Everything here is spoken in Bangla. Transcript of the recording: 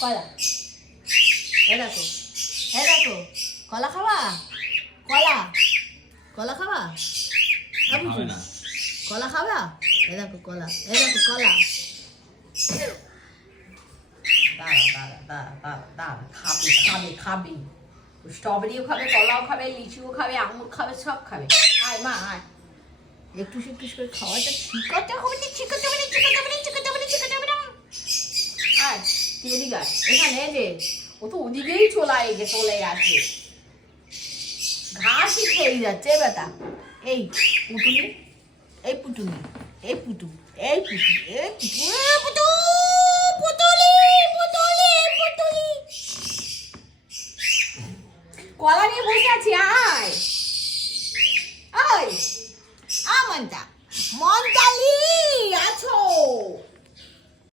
কলা দেখো দেখো কলা খাওয়া কলা কলা খাওয়া কলা খাওয়া দেখো কলা দেখো কলা খাবে খাবে খাবে স্ট্রবেরিও খাবে কলাও খাবে লিচুও খাবে আঙুর খাবে সব খাবে আয় মা আয় একটু করে খাওয়াটা শিকাতে হবে না শিকাতে হবে না শিকাতে হবে না শিকাতে হবে না শিকাতে হবে না আয় তুই এদিকে আয় এখানে যে ও তো ওদিকেই চলে গেছে ঘাসই খেয়ে যাচ্ছে বেটা এই পুটুনি এই পুটুনি এই পুটু এই পুটু এই পুটু